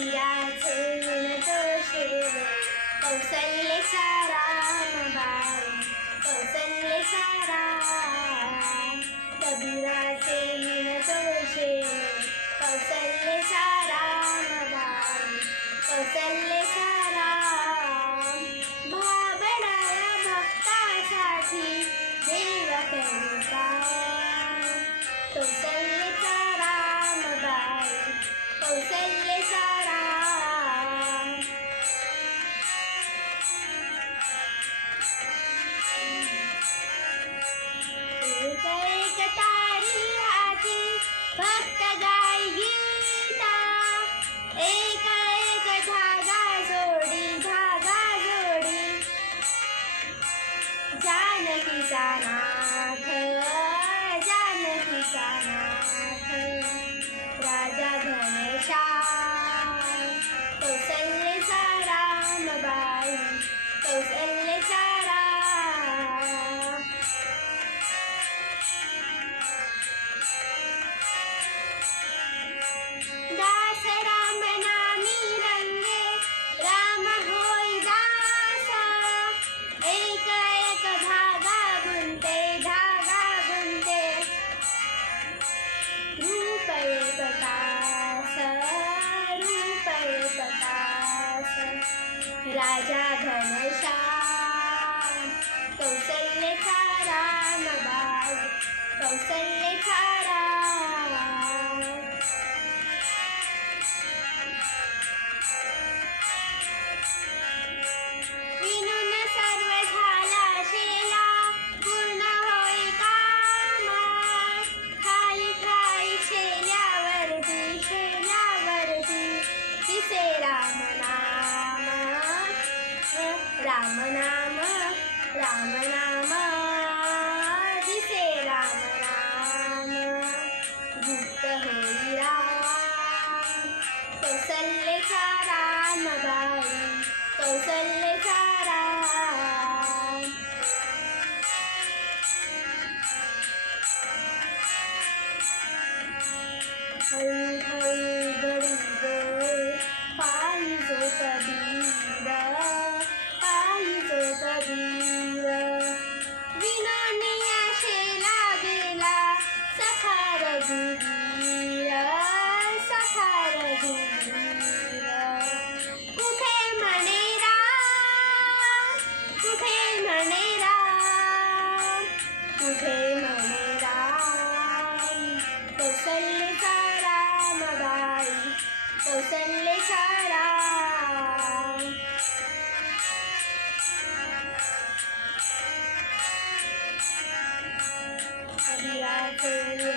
कबीराचे विणतो शेवट कौसल्येचा रामबाई कौसल्येचा राम कबीराचे विणतो शेवट कौसल्येचा रामबाई कौसल्येचा राम भाबणाऱ्या भक्तासाठी देव करू काम कौसल्येचा रामबाई कौसल्येचा राम एक एक तारी हाती भक्त गाई गीता एक एक धागा जोडी जानकीचा नाथ राजा घनश्याम कौसल्येचा रामबाई कौसल्येचा राम दास राम नामी रंगे राम होय दासा एक एक धागा गुंते रूपये पटास राजा घनश्याम कौसल्येचा रामबाई कौसल्येचा राम विणून सर्व झाला शेला पूर्ण होई कामा खाई शेल्यावरती दिसे राम नाम दिसे राम गुप्त होई राम कौसल्येचा रामबाई कौसल्येचा राम हळूहळू घडी गए पायी जो कबीर विनोनिया शेला गेला सखा रघुवीर कुठे म्हणे राम कौसल्येचा रामबाई कौसल्येचा राम कबीराचे